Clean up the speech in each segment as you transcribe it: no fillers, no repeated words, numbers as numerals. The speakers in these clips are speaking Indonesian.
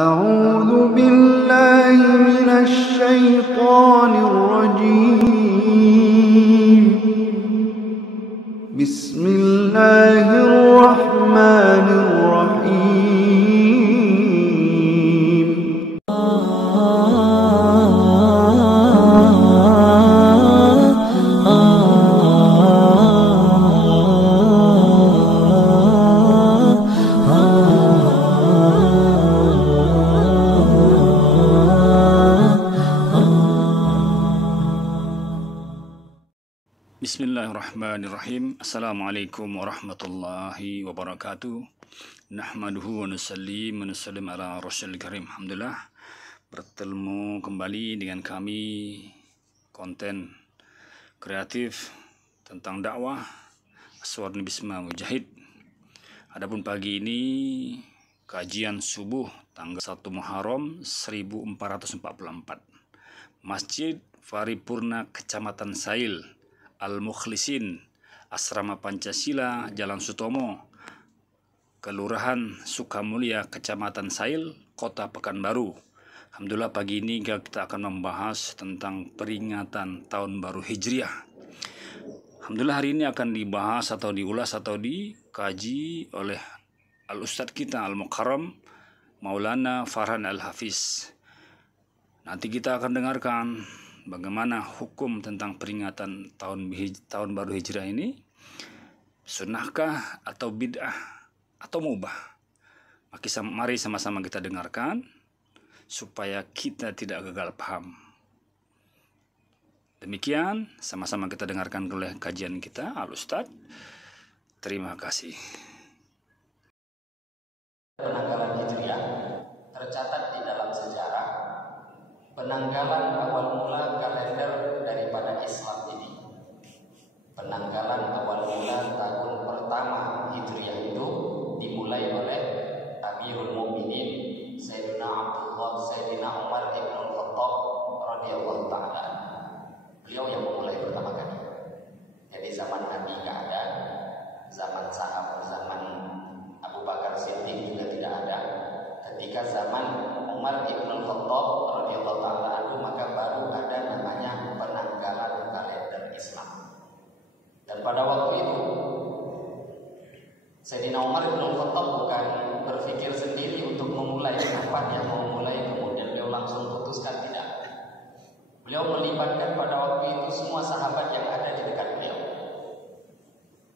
أعوذ بالله من الشيطان الرجيم بسم الله الرحمن الرحيم Bismillahirrahmanirrahim. Assalamualaikum warahmatullahi wabarakatuh. Nahmaduhu wa nusalli wa nusallim ala rasulil karim. Alhamdulillah, bertemu kembali dengan kami konten kreatif tentang dakwah Aswarni Bisma Mujahid. Adapun pagi ini kajian subuh tanggal 1 Muharram 1444, Masjid Paripurna Kecamatan Sail Al-Mukhlisin, Asrama Pancasila, Jalan Sutomo, Kelurahan Sukamulya, Kecamatan Sail, Kota Pekanbaru. Alhamdulillah, pagi ini kita akan membahas tentang peringatan Tahun Baru Hijriah. Alhamdulillah, hari ini akan dibahas atau diulas atau dikaji oleh Al-Ustadz kita Al-Mukarram Maulana Farhan Al-Hafiz. Nanti kita akan dengarkan bagaimana hukum tentang peringatan tahun baru Hijrah ini, sunnahkah atau bid'ah atau mubah? Mari sama-sama kita dengarkan supaya kita tidak gagal paham. Demikian, sama-sama kita dengarkan oleh kajian kita Al-Ustadz. Terima kasih. Penanggalan Hijriah tercatat di dalam sejarah penanggalan awal mula kalender daripada Islam ini. Penanggalan awal mula tahun pertama Hijriah itu dimulai oleh Amirul Mukminin Sayyidina Umar ibn Khattab radhiyallahu ta'ala. Beliau yang memulai pertama kali. Jadi zaman Nabi nggak ada, zaman sahabat, zaman Abu Bakar Siddiq juga tidak ada. Ketika zaman Umar ibn Khattab radhiyallahu ta'ala anhu, maka baru ada namanya penanggalan kalender Islam. Dan pada waktu itu Sayyidina Umar ibn Khattab bukan berpikir sendiri untuk memulai. Kenapa dia mau memulai kemudian beliau langsung putuskan, tidak. Beliau melibatkan pada waktu itu semua sahabat yang ada di dekat beliau.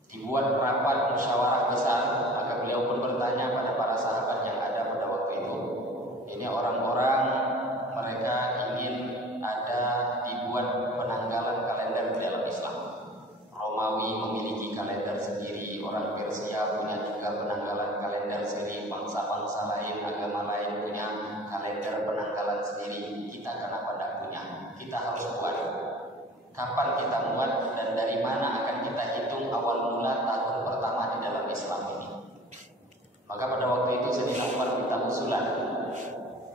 Dibuat rapat musyawarah besar, maka beliau pun bertanya pada para sahabat yang ada pada waktu itu. Ini orang-orang mereka ingin ada dibuat penanggalan kalender di dalam Islam. Romawi memiliki kalender sendiri, orang Persia punya juga penanggalan kalender sendiri, bangsa-bangsa lain, agama lain punya kalender penanggalan sendiri. Kita kenapa tidak punya? Kita harus buat. Kapan kita buat dan dari mana akan kita hitung awal mula tahun pertama di dalam Islam ini? Maka pada waktu itu Sayyidina Umar minta usulan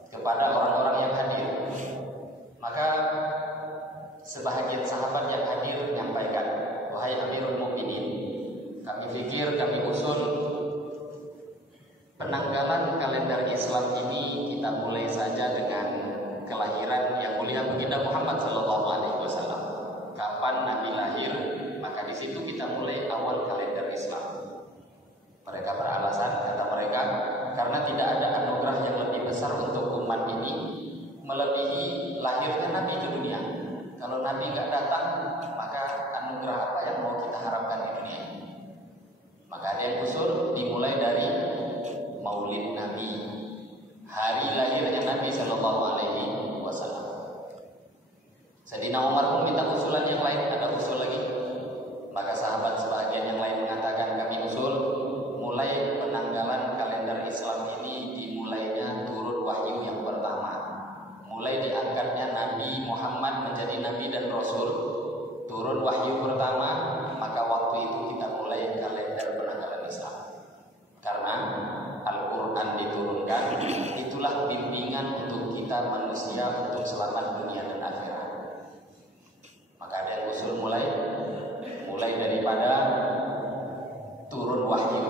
kepada orang-orang yang hadir. Maka sebahagian sahabat yang hadir menyampaikan, wahai Amirul Mukminin, kami pikir, kami usul penanggalan kalender Islam ini kita mulai saja dengan kelahiran yang mulia baginda Muhammad SAW. Kapan Nabi lahir, maka di situ kita mulai awal kalender Islam. Mereka beralasan, kata mereka, karena tidak ada anugerah yang lebih besar untuk umat ini melebihi lahirnya Nabi di dunia. Kalau Nabi nggak datang, maka anugerah apa yang mau kita harapkan di dunia ini? Maka ada yang usul dimulai dari Maulid Nabi, hari lahirnya Nabi Shallallahu Alaihi Wasallam. Sayyidina Umar pun minta usulan yang lain, ada usul lagi. Maka sahabat sebagian yang lain mengatakan, kami usul mulai penanggalan kalender Islam ini dimulainya turun wahyu yang pertama. Mulai diangkatnya Nabi Muhammad menjadi Nabi dan Rasul, turun wahyu pertama, maka waktu itu kita mulai kalender penanggalan Islam. Karena Al-Quran diturunkan, itulah bimbingan untuk kita manusia untuk selamat dunia dan akhirat. Maka ada yang usul mulai daripada turun wahyu,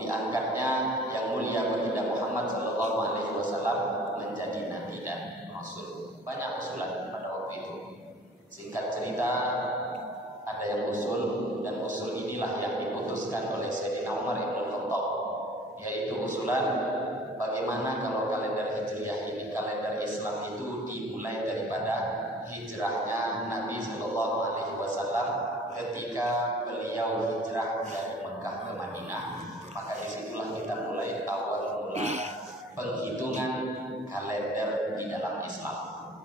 diangkatnya yang mulia baginda Muhammad SAW banyak usulan pada waktu itu. Singkat cerita, ada yang usul, dan usul inilah yang diputuskan oleh Sayyidina Umar Ibn Khattab, yaitu usulan bagaimana kalau kalender Hijriah ini, kalender Islam itu dimulai daripada hijrahnya Nabi Shallallahu Alaihi Wasallam ketika beliau hijrah dari Mekah ke Madinah. Maka disitulah kita mulai awal mula penghitungan kalender di dalam Islam.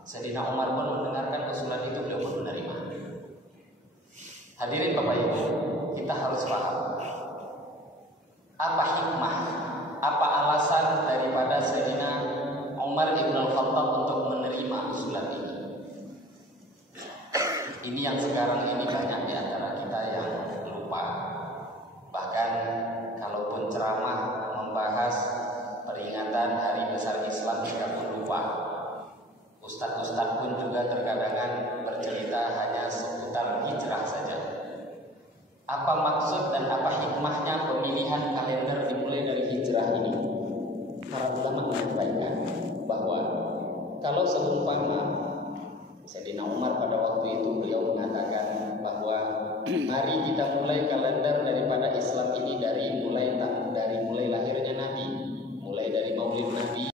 Sayyidina Umar pun mendengarkan usulan itu, beliau pun menerima. Hadirin Bapak Ibu, kita harus paham apa hikmah, apa alasan daripada Sayyidina Umar Ibn Khattab untuk menerima usulan ini. Ini yang sekarang ini banyak di antara kita yang lupa. Bahkan kalaupun ceramah membahas peringatan Hari Besar Islam, kita pun lupa. Ustadz-ustadz pun juga terkadang bercerita hanya seputar hijrah saja. Apa maksud dan apa hikmahnya pemilihan kalender dimulai dari hijrah ini? Para ulama menyampaikan bahwa kalau seumpama Sayyidina Umar pada waktu itu beliau mengatakan bahwa mari kita mulai kalender daripada Islam ini dari mulai lahirnya Nabi, mulai dari Maulid Nabi.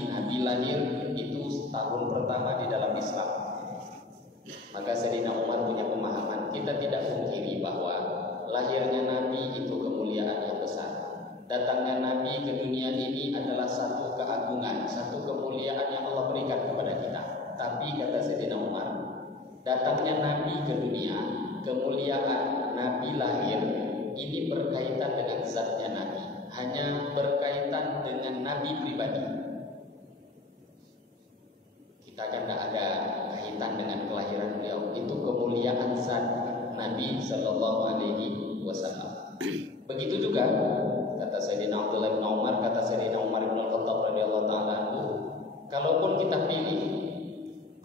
Nabi lahir itu tahun pertama di dalam Islam. Maka Sayyidina Umar punya pemahaman, kita tidak pungkiri bahwa lahirnya Nabi itu kemuliaan yang besar. Datangnya Nabi ke dunia ini adalah satu keagungan, satu kemuliaan yang Allah berikan kepada kita. Tapi kata Sayyidina Umar, datangnya Nabi ke dunia, kemuliaan Nabi lahir, ini berkaitan dengan zatnya Nabi, hanya berkaitan dengan Nabi pribadi. Kita kan tidak ada kaitan dengan kelahiran beliau. Itu kemuliaan zat Nabi Sallallahu Alaihi Wasallam. Begitu juga kata Sayyidina Abdullah bin Umar, kata Sayyidina Umar bin Khattab radhiyallahu taala anhu, kalaupun kita pilih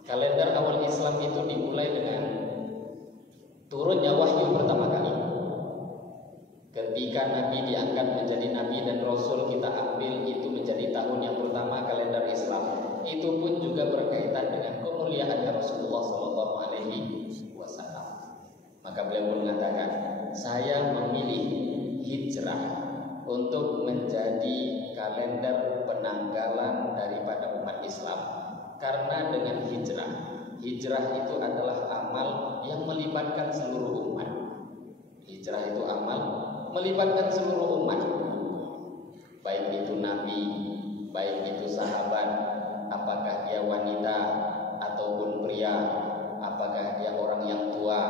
kalender awal Islam itu dimulai dengan turunnya wahyu pertama kali. Ketika Nabi diangkat menjadi Nabi dan Rasul, kita ambil itu menjadi tahun yang pertama kalender Islam. Itu pun juga berkaitan dengan kemuliaan Rasulullah Sallallahu Alaihi Wasallam. Maka beliau pun mengatakan, saya memilih hijrah untuk menjadi kalender penanggalan daripada umat Islam. Karena dengan hijrah itu adalah amal yang melibatkan seluruh umat. Hijrah itu amal melibatkan seluruh umat, baik itu Nabi, baik itu sahabat, apakah dia wanita ataupun pria, apakah dia orang yang tua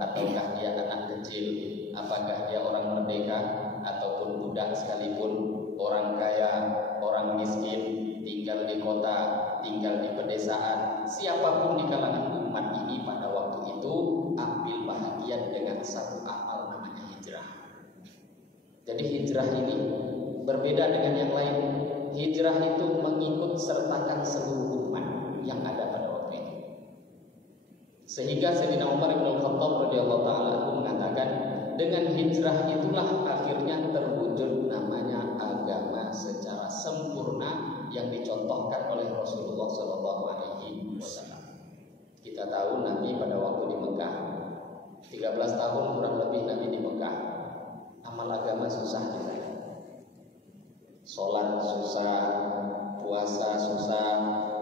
ataukah dia anak kecil, apakah dia orang merdeka ataupun budak sekalipun, orang kaya, orang miskin, tinggal di kota, tinggal di pedesaan, siapapun di kalangan umat ini pada waktu itu ambil bahagian dengan satu amal namanya hijrah. Jadi hijrah ini berbeda dengan yang lain. Hijrah itu mengikut sertakan seluruh umat yang ada pada waktu itu. Sehingga Sayyidina Umar bin Khattab radhiyallahu taala anhu mengatakan, dengan hijrah itulah akhirnya terwujud namanya agama secara sempurna yang dicontohkan oleh Rasulullah sallallahu alaihi wasallam. Kita tahu Nabi pada waktu di Mekah 13 tahun kurang lebih Nabi di Mekah. Amal agama susah juga. Sholat susah, puasa susah,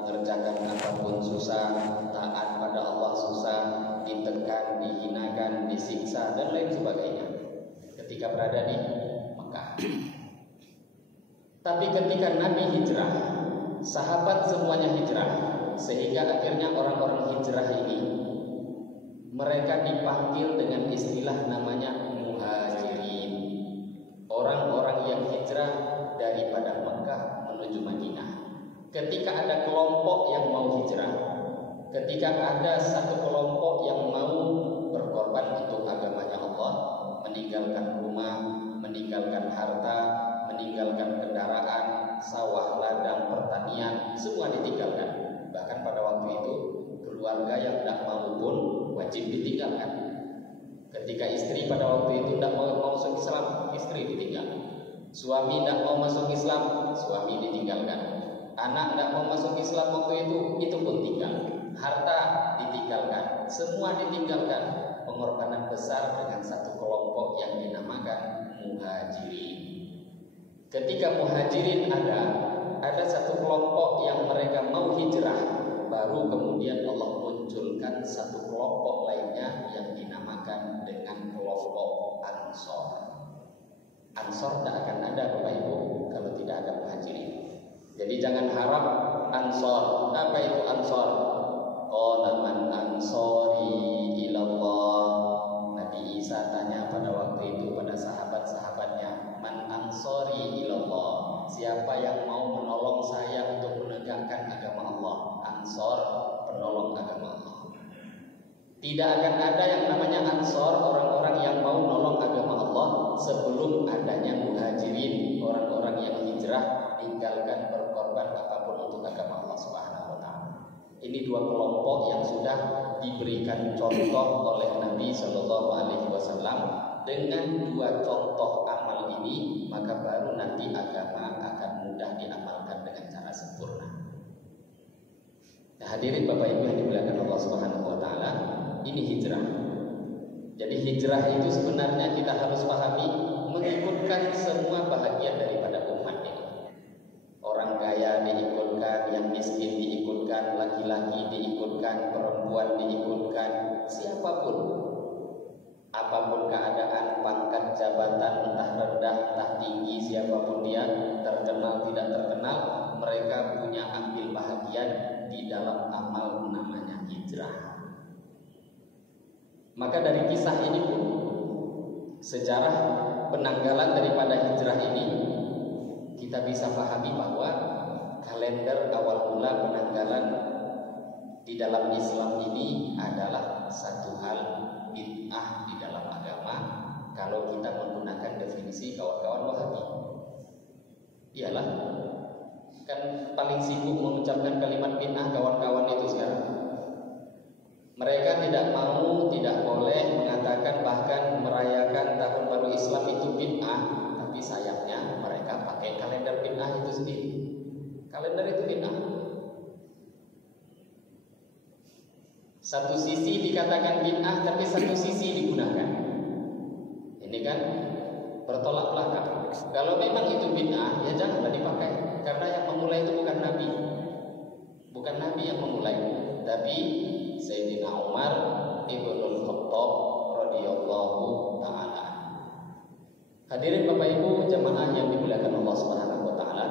mengerjakan apapun susah, taat pada Allah susah, ditekan, dihinakan, disiksa dan lain sebagainya ketika berada di Mekah. Tapi ketika Nabi hijrah, sahabat semuanya hijrah, sehingga akhirnya orang-orang hijrah ini mereka dipanggil dengan istilah namanya muhajirin, orang-orang yang hijrah daripada Mekah menuju Madinah. Ketika ada kelompok yang mau hijrah, ketika ada satu kelompok yang mau berkorban untuk agamanya Allah, meninggalkan rumah, meninggalkan harta, meninggalkan kendaraan, sawah, ladang, pertanian, semua ditinggalkan. Bahkan pada waktu itu keluarga yang tidak mau pun wajib ditinggalkan. Ketika istri pada waktu itu tidak mau masuk Islam, istri ditinggal. Suami tidak mau masuk Islam, suami ditinggalkan. Anak tidak mau masuk Islam waktu itu pun tinggal. Harta ditinggalkan, semua ditinggalkan. Pengorbanan besar dengan satu kelompok yang dinamakan muhajirin. Ketika muhajirin ada satu kelompok yang mereka mau hijrah, baru kemudian Allah munculkan satu kelompok lainnya yang dinamakan dengan kelompok Ansor. Ansor tidak akan ada Bapak Ibu kalau tidak ada muhajirin. Jadi jangan harap Ansor. Apa itu Ansor? Qala man ansori ilallah. Nabi Isa tanya pada waktu itu pada sahabat-sahabatnya, man ansori ilallah. Siapa yang mau menolong saya untuk menegakkan agama Allah? Ansor, penolong agama Allah. Tidak akan ada yang namanya Ansor, orang-orang yang mau menolong agama Allah sebelum adanya muhajirin, orang-orang yang hijrah, tinggalkan berkorban apapun untuk agama Allah Subhanahu wa taala. Ini dua kelompok yang sudah diberikan contoh oleh Nabi Shallallahu Alaihi Wasallam. Dengan dua contoh amal ini, maka baru nanti agama akan mudah diamalkan dengan cara sempurna. Nah, hadirin Bapak Ibu yang dimuliakan Allah Subhanahu Wa Taala, ini hijrah. Jadi hijrah itu sebenarnya kita harus pahami mengikutkan semua bahagian daripada umat ini. Orang kaya diikutkan, yang miskin diikutkan, laki-laki diikutkan, perempuan diikutkan, siapapun, apapun keadaan, pangkat, jabatan, entah rendah, entah tinggi, siapapun dia, terkenal, tidak terkenal, mereka punya ambil bahagian di dalam amal namanya hijrah. Maka dari kisah ini pun, sejarah penanggalan daripada hijrah ini, kita bisa pahami bahwa kalender awal mula penanggalan di dalam Islam ini adalah satu hal bid'ah di dalam agama kalau kita menggunakan definisi kawan-kawan Wahabi. Iyalah, kan paling sibuk mengucapkan kalimat bid'ah kawan-kawan itu sekarang. Mereka tidak mau, tidak boleh mengatakan bahkan merayakan tahun baru Islam itu bid'ah, tapi sayangnya mereka pakai kalender bid'ah itu sendiri. Kalender itu bid'ah. Satu sisi dikatakan bid'ah, tapi satu sisi digunakan. Ini kan bertolak belakang. Kalau memang itu bid'ah, ya janganlah dipakai, karena yang memulai itu bukan Nabi. Bukan Nabi yang memulai, tapi Sayyidina Umar Ibnul Khattab radhiyallahu taala. Hadirin Bapak Ibu jemaah yang dimuliakan Allah Subhanahu wa taala,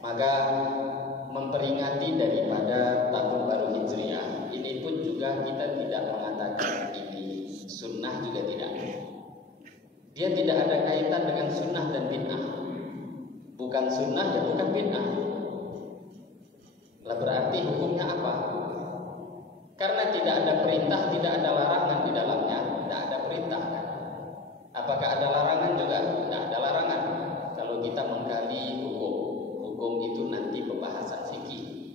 maka memperingati daripada tahun baru Hijriah ini pun juga kita tidak mengatakan ini sunnah, juga tidak. Dia tidak ada kaitan dengan sunnah dan bid'ah. Bukan sunnah dan bukan bid'ah. Lah berarti hukumnya apa? Karena tidak ada perintah, tidak ada larangan di dalamnya, tidak ada perintah kan? Apakah ada larangan juga? Tidak ada larangan. Kalau kita menggali hukum itu nanti pembahasan fikih.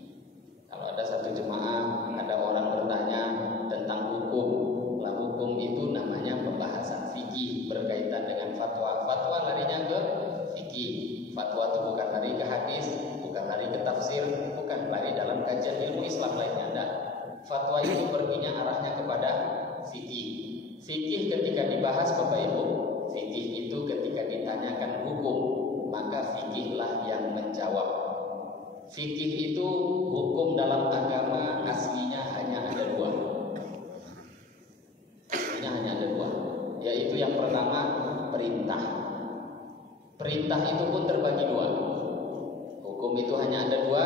Kalau ada satu jemaah, ada orang bertanya tentang hukum, lah hukum itu namanya pembahasan fikih berkaitan dengan fatwa. Fatwa larinya ke fikih. Fatwa itu bukan lari ke hadis, bukan lari ke tafsir, bukan lari dalam kajian ilmu Islam lainnya. Tidak. Fatwa itu perginya arahnya kepada fikih. Fikih ketika dibahas Bapak Ibu, fikih itu ketika ditanyakan hukum, maka fikihlah yang menjawab. Fikih itu hukum dalam agama aslinya hanya ada dua. Aslinya hanya ada dua, yaitu yang pertama perintah. Perintah itu pun terbagi dua. Hukum itu hanya ada dua,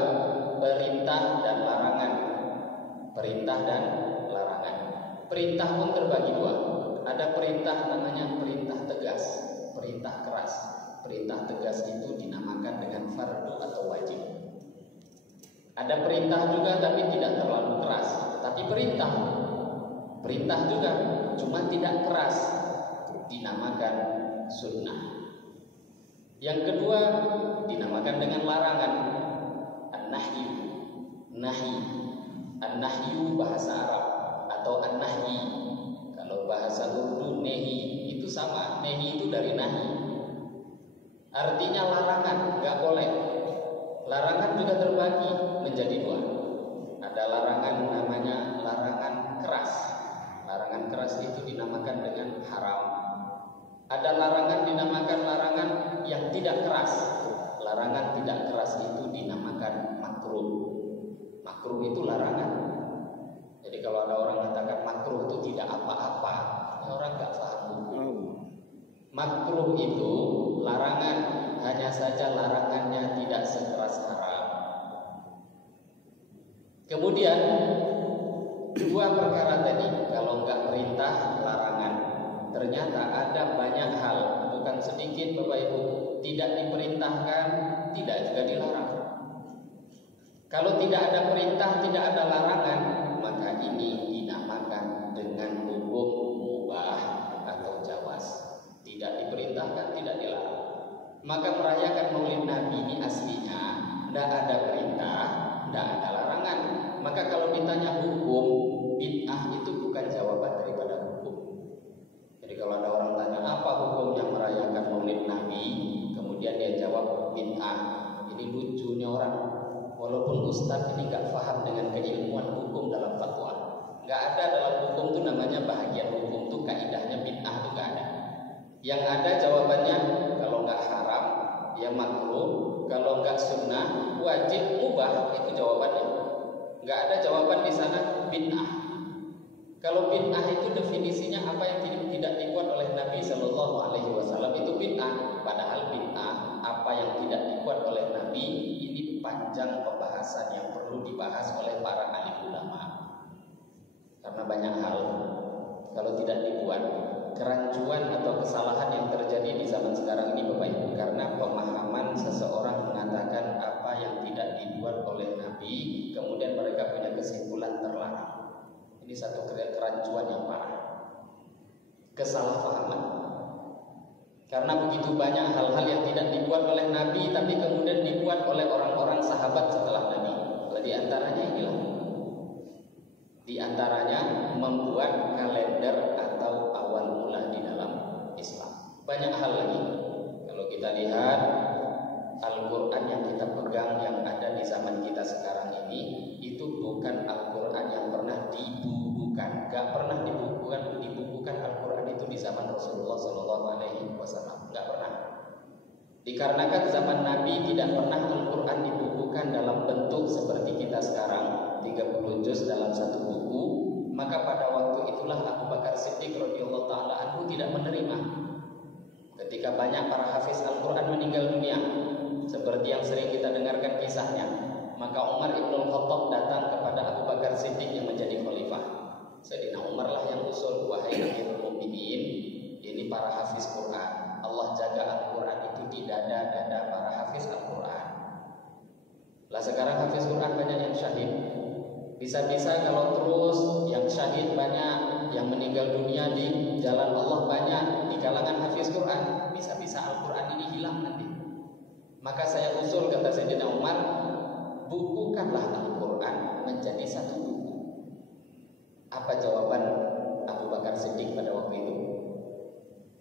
perintah dan larangan. Perintah dan larangan. Perintah pun terbagi dua. Ada perintah namanya perintah tegas, perintah keras. Perintah tegas itu dinamakan dengan fardu atau wajib. Ada perintah juga tapi tidak terlalu keras, tapi perintah. Perintah juga, cuma tidak keras, dinamakan sunnah. Yang kedua dinamakan dengan larangan, an-nahyu. Nahi. An-nahyu bahasa Arab atau an-nahyi. Kalau bahasa Urdu nehi itu sama. Nehi itu dari nahi. Artinya larangan, nggak boleh. Larangan juga terbagi menjadi dua. Ada larangan namanya larangan keras. Larangan keras itu dinamakan dengan haram. Ada larangan dinamakan larangan yang tidak keras. Larangan tidak keras itu dinamakan makruh. Makruh itu larangan. Jadi kalau ada orang mengatakan makruh itu tidak apa-apa, ya orang nggak paham. Makruh itu larangan, hanya saja larangannya tidak sekeras haram. Kemudian dua perkara tadi, kalau nggak perintah larangan, ternyata ada banyak hal, bukan sedikit Bapak Ibu, tidak diperintahkan, tidak juga dilarang. Kalau tidak ada perintah, tidak ada larangan, maka ini dinamakan dengan hukum mubah atau jawaz. Tidak diperintahkan, tidak dilarang. Maka merayakan Maulid Nabi ini aslinya tidak ada perintah, tidak ada larangan. Maka kalau ditanya hukum, bid'ah itu bukan jawaban daripada hukum. Jadi kalau ada orang tanya apa hukumnya merayakan Maulid Nabi, kemudian dia jawab bid'ah, ini lucunya orang. Walaupun ustaz ini nggak paham dengan keilmuan hukum dalam fatwa, nggak ada dalam hukum itu namanya bahagian hukum itu kaidahnya bid'ah itu nggak ada. Yang ada jawabannya kalau nggak haram ya makruh, kalau nggak sunnah wajib mubah, itu jawabannya. Nggak ada jawaban di sana bid'ah. Kalau bid'ah itu definisinya apa yang tidak dibuat oleh Nabi Shallallahu Alaihi Wasallam itu bid'ah. Padahal bid'ah apa yang tidak dibuat oleh Nabi ini panjang pembahasan yang perlu dibahas oleh para alim ulama. Karena banyak hal kalau tidak dibuat, kerancuan atau kesalahan yang terjadi di zaman sekarang ini Bapak Ibu, karena pemahaman seseorang mengatakan apa yang tidak dibuat oleh Nabi, kemudian mereka punya kesimpulan terlarang. Ini satu kerancuan yang parah, kesalahpahaman. Karena begitu banyak hal-hal yang tidak dibuat oleh Nabi, tapi kemudian dibuat oleh orang-orang sahabat setelah Nabi. Di antaranya inilah, di antaranya membuat kalender atau awal mula di dalam Islam. Banyak hal lagi. Kalau kita lihat Al-Quran yang kita pegang yang ada di zaman kita sekarang ini, itu bukan Al-Quran yang pernah dibukukan. Gak pernah dibukukan Al-Quran itu di zaman Rasulullah SAW. Gak pernah. Dikarenakan zaman Nabi tidak pernah Al-Quran dibukukan dalam bentuk seperti kita sekarang, 30 juz dalam satu buku, maka pada waktu itulah Abu Bakar Siddiq radhiyallahu taala anhu tidak menerima. Ketika banyak para hafiz Al-Quran meninggal dunia, seperti yang sering kita dengarkan kisahnya, maka Umar ibn Khattab datang kepada Abu Bakar Siddiq yang menjadi khalifah. Sayyidina Umar lah yang usul, wahai Amirul Mukminin, ini para hafiz Quran, Allah jaga Al-Quran itu di dada-dada para hafiz Al-Quran. Lah sekarang hafiz Quran banyak yang syahid. Bisa-bisa kalau terus yang syahid banyak, yang meninggal dunia di jalan Allah banyak di kalangan hafiz Quran, bisa-bisa Al-Quran ini hilang nanti. Maka saya usul, kata Sayyidina Umar, bukukanlah Al-Quran menjadi satu buku. Apa jawaban Abu Bakar Siddiq pada waktu itu?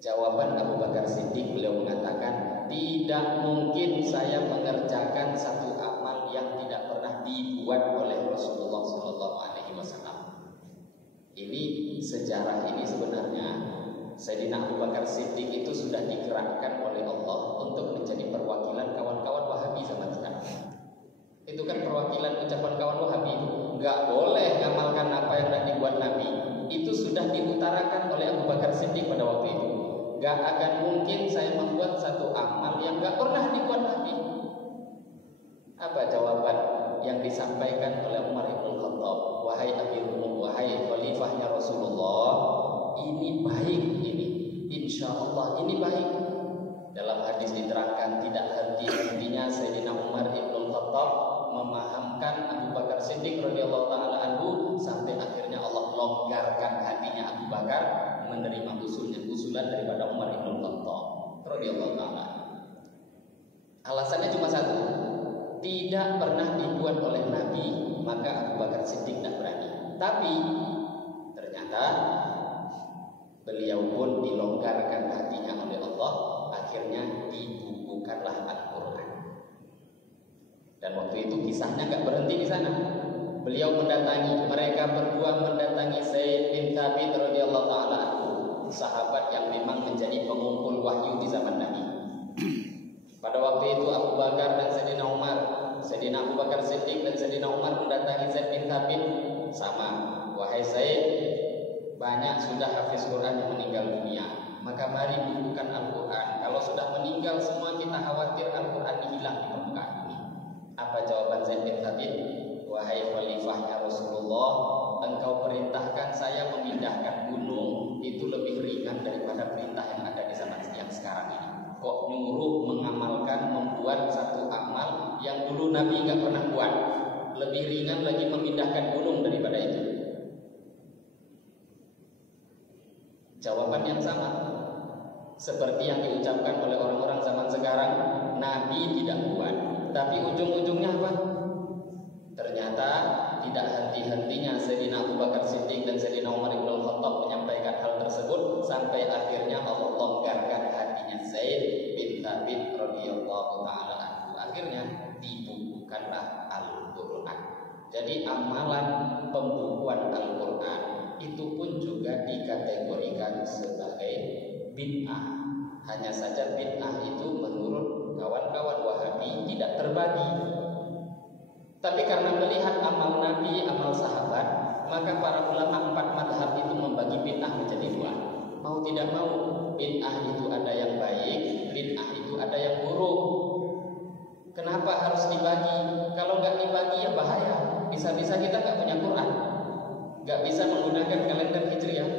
Jawaban Abu Bakar Siddiq, beliau mengatakan, tidak mungkin saya mengerjakan satu amal yang tidak pernah dibuat oleh Rasulullah SAW. Ini sejarah ini sebenarnya Sayyidina Abu Bakar Siddiq itu sudah digerakkan oleh Allah untuk menjadi perwakilan kawan-kawan Wahabi zaman sekarang. Itu kan perwakilan ucapan kawan Wahabi, nggak boleh ngamalkan apa yang sudah dibuat Nabi. Itu sudah diutarakan oleh Abu Bakar Siddiq pada waktu itu. Gak akan mungkin saya membuat satu amal yang gak pernah dibuat Nabi. Apa jawaban yang disampaikan oleh Umar ibn Khattab? Wahai Amirul, wahai khalifahnya Rasulullah, ini baik, ini insya Allah ini baik. Dalam hadis diterangkan tidak henti-hentinya Sayyidina Umar ibn Khattab memahamkan Abu Bakar Siddiq radhiyallahu taala anhu, sampai akhirnya Allah longgarkan hatinya Abu Bakar menerima usulan daripada Umar ibn Khattab radhiyallahu taala. Alasannya cuma satu, tidak pernah dibuat oleh Nabi, maka Abu Bakar Siddiq tidak berani. Tapi ternyata beliau pun dilonggarkan hatinya oleh Allah, akhirnya dibukukan bukanlah Al-Quran. Dan waktu itu kisahnya nggak berhenti di sana. Beliau mereka berdua mendatangi Zaid bin Thabit radhiyallahu taala anhu, sahabat yang memang menjadi pengumpul wahyu di zaman Nabi. Pada waktu itu Abu Bakar dan Sayyidina Umar, Sayyidina Abu Bakar Siddiq dan Sayyidina Umar mendatangi Zaid bin Thabit, sama, wahai Zaid, banyak sudah hafiz Quran yang meninggal dunia, maka mari bukukan Al-Quran. Kalau sudah meninggal semua kita khawatir Al-Quran hilang di permukaan bumi. Apa jawaban Zaid bin Thabit? Wahai khalifahnya Rasulullah, engkau perintahkan saya memindahkan gunung, itu lebih ringan daripada perintah yang ada di zaman yang sekarang ini. Kok nyuruh mengamalkan, membuat satu amal yang dulu Nabi nggak pernah buat? Lebih ringan lagi memindahkan gunung daripada itu. Jawaban yang sama seperti yang diucapkan oleh orang-orang zaman sekarang, Nabi tidak buat, tapi ujung-ujungnya apa? Ternyata tidak henti-hentinya Sayyidina Abu Bakar Siddiq dan Sayyidina Umar bin Khattab menyampaikan hal tersebut, sampai akhirnya Allah longgarkan hatinya Zaid bin Thabit radhiyallahu taala anhu. Akhirnya dibukukanlah Al-Quran. Jadi amalan pembukuan Al-Quran itu pun juga dikategorikan sebagai bid'ah. Hanya saja bid'ah itu menurut kawan-kawan Wahabi tidak terbagi. Tapi karena melihat amal Nabi, amal sahabat, maka para ulama 4 madhab itu membagi bid'ah menjadi 2. Mau tidak mau, bid'ah itu ada yang baik, bid'ah itu ada yang buruk. Kenapa harus dibagi? Kalau nggak dibagi ya bahaya. Bisa-bisa kita nggak punya Quran, nggak bisa menggunakan kalender Hijriah,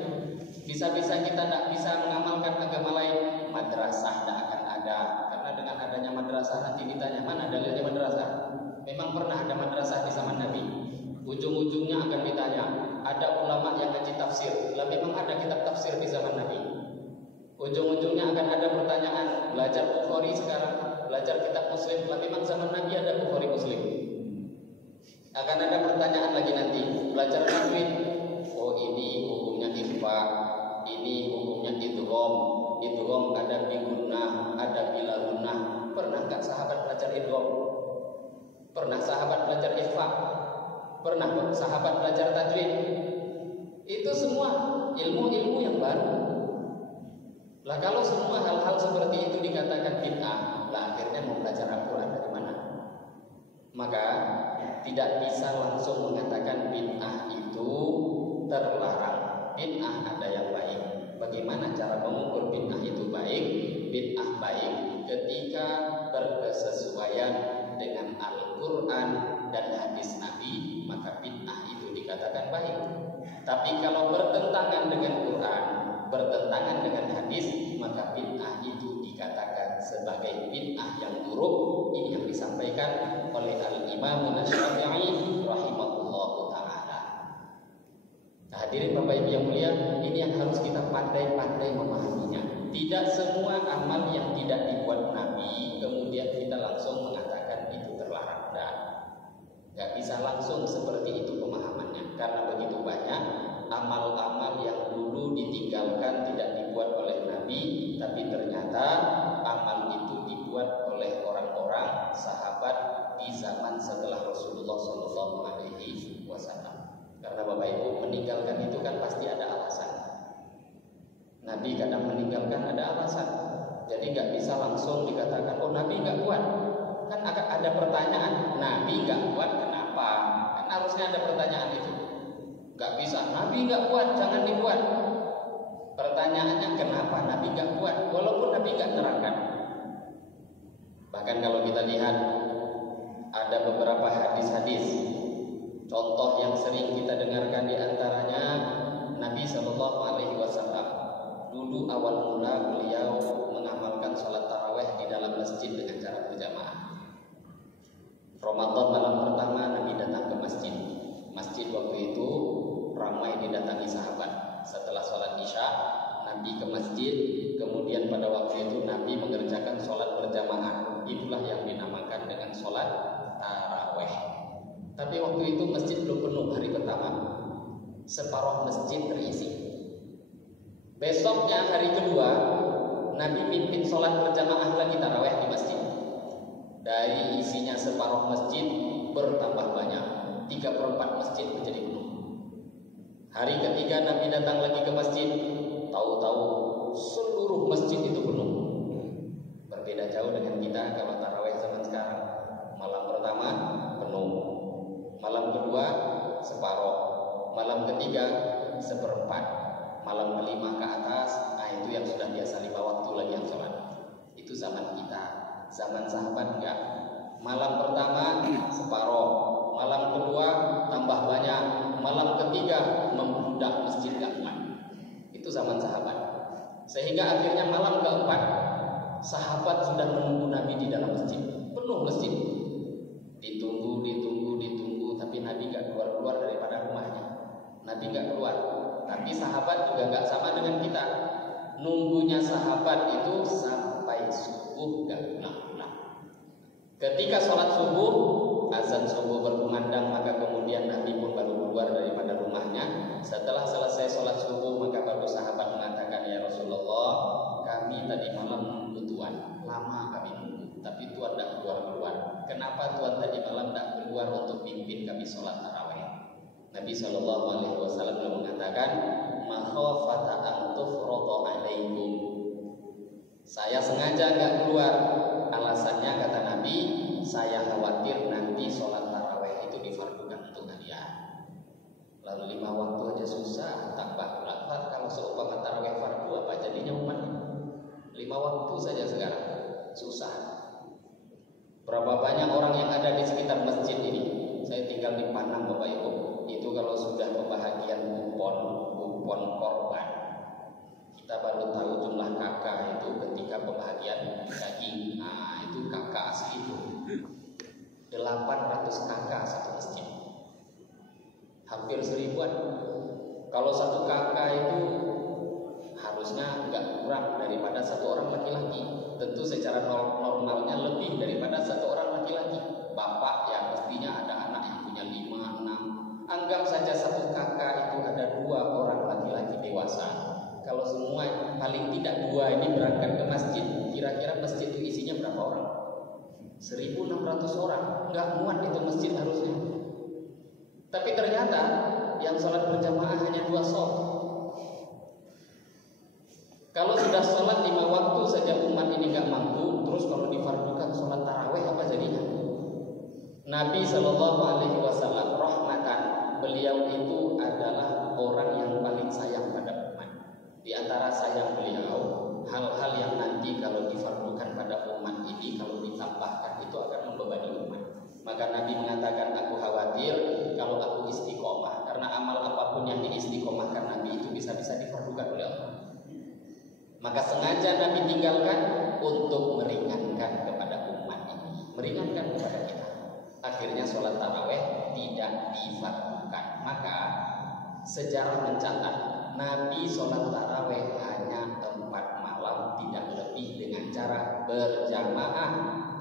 bisa-bisa kita nggak bisa mengamalkan agama lain. Madrasah tidak akan ada, karena dengan adanya madrasah nanti ditanya mana dalilnya madrasah. Memang pernah ada madrasah di zaman Nabi. Ujung-ujungnya akan ditanya, ada ulama yang ngaji tafsir. Lah memang ada kitab tafsir di zaman Nabi. Ujung-ujungnya akan ada pertanyaan, belajar Bukhari sekarang, belajar kitab Muslim. Lah memang zaman Nabi ada Bukhari Muslim. Akan ada pertanyaan lagi nanti, belajar tajwid. Oh ini hukumnya ikhfa, ini hukumnya idgham. Idgham ada bi gunnah, ada bila gunnah. Pernah enggak sahabat belajar idgham? Pernah sahabat belajar ikhfa? Pernah sahabat belajar tajwid? Itu semua ilmu-ilmu yang baru. Lah kalau semua hal-hal seperti itu dikatakan bid'ah, lah akhirnya mau belajar Al-Quran dari mana? Maka tidak bisa langsung mengatakan bid'ah itu terlarang. Bid'ah ada yang baik. Bagaimana cara mengukur bid'ah itu baik? Bid'ah baik ketika berkesesuaian dengan Al-Quran dan hadis Nabi, maka bid'ah itu dikatakan baik. Tapi kalau bertentangan dengan Quran, bertentangan dengan hadis, maka bid'ah itu dikatakan sebagai bid'ah yang buruk. Ini yang disampaikan oleh Al-Imam Asy-Syafi'i rahimahullahu ta'ala. Hadirin Bapak Ibu yang mulia, ini yang harus kita pandai-pandai memahaminya. Tidak semua amal yang tidak dibuat Nabi kemudian kita langsung mengatakan itu terlarang. Nggak bisa langsung seperti itu pemahamannya, karena begitu banyak amal-amal yang dulu ditinggalkan tidak dibuat oleh Nabi, tapi ternyata amal itu dibuat oleh orang-orang sahabat di zaman setelah Rasulullah SAW. Karena Bapak Ibu, meninggalkan itu kan pasti ada alasan. Nabi kadang meninggalkan ada alasan. Jadi nggak bisa langsung dikatakan, oh Nabi nggak buat. Kan akan ada pertanyaan, Nabi nggak buat kenapa? Kan harusnya ada pertanyaan itu. Nggak bisa, Nabi nggak buat, jangan dibuat. Pertanyaannya kenapa Nabi nggak buat? Walaupun Nabi nggak terangkan. Bahkan kalau kita lihat ada beberapa hadis-hadis. Contoh yang sering kita dengarkan di antaranya Nabi SAW. Dulu awal mula beliau mengamalkan sholat taraweh di dalam masjid dengan cara berjamaah. Ramadan malam pertama Nabi datang ke masjid. Masjid waktu itu ramai didatangi sahabat. Setelah sholat isya Nabi ke masjid. Kemudian pada waktu itu Nabi mengerjakan sholat berjamaah. Itulah yang dinamakan dengan sholat taraweh. Tapi waktu itu masjid belum penuh hari pertama. Separuh masjid terisi. Besoknya hari kedua Nabi pimpin sholat berjamaah lagi taraweh di masjid. Dari isinya separuh masjid bertambah banyak, 3/4 masjid menjadi penuh. Hari ketiga Nabi datang lagi ke masjid, tahu-tahu seluruh masjid itu penuh. Berbeda jauh dengan kita kalau tarawih zaman sekarang. Malam pertama penuh, malam kedua separuh, malam ketiga 1/4, malam kelima ke atas, itu yang sudah biasa 5 waktu lagi yang sholat. Itu zaman kita. Zaman sahabat enggak. Malam pertama separuh, malam kedua tambah banyak, malam ketiga membludak masjid enggak muat. Itu zaman sahabat. Sehingga akhirnya malam keempat sahabat sudah menunggu Nabi di dalam masjid, penuh masjid. Ditunggu, tapi Nabi enggak keluar daripada rumahnya. Nabi enggak keluar. Tapi sahabat juga enggak sama dengan kita. Nunggunya sahabat itu sampai subuh enggak pulang-pulang. Ketika sholat subuh, azan subuh berkumandang, maka kemudian Nabi pun baru keluar daripada rumahnya. Setelah selesai sholat subuh, maka baru sahabat mengatakan, ya Rasulullah, kami tadi malam menunggu Tuhan, lama kami menunggu, tapi Tuhan tidak keluar-keluar. Kenapa Tuhan tadi malam tidak keluar untuk pimpin kami sholat tarawih? Nabi SAW mengatakan, makhafata an tufrata alaikum. Saya sengaja nggak keluar. Alasannya kata Nabi, saya khawatir nanti sholat tarawih itu difardukan untuk kalian. Lalu 5 waktu aja susah, tambah berapa kalau seumpama tarawih fardu apa jadinya umat? 5 waktu saja sekarang susah. Berapa banyak orang yang ada di sekitar masjid ini? Saya tinggal di Panang, Bapak Ibu. Itu kalau sudah pembahagian kupon korban, kita baru tahu jumlah kakak itu ketika pembahagian daging. Nah, itu kakak asli itu 800 kakak satu masjid, hampir 1000-an. Kalau satu kakak itu harusnya nggak kurang daripada 1 orang laki-laki. Tentu secara normalnya lebih daripada 1 orang laki-laki. Bapak yang mestinya ada anak yang punya 5, 6. Anggap saja satu kakak itu ada 2 orang laki-laki dewasa. Kalau semua paling tidak 2 ini berangkat ke masjid, kira-kira masjid itu isinya berapa orang? 1.600 orang. Nggak muat itu masjid harusnya. Tapi ternyata yang sholat berjamaah hanya 2 shaf. Kalau sudah sholat 5 waktu saja umat ini nggak mampu, terus kalau difardukan sholat tarawih apa jadinya? Nabi SAW rahmatan, beliau itu adalah orang yang paling sayang pada umat. Di antara sayang beliau, hal-hal yang nanti kalau difardukan pada umat ini, kalau ditambahkan itu akan membebani umat. Maka Nabi mengatakan, aku khawatir kalau aku istiqomah, karena amal apapun yang diistiqomahkan Nabi itu bisa-bisa difardukan oleh Allah. Maka sengaja Nabi tinggalkan untuk meringankan kepada umat ini, meringankan kepada kita. Akhirnya sholat tarawih tidak difardukan. Maka sejarah mencatat Nabi sholat tarawih hanya 4 malam, tidak lebih, dengan cara berjamaah.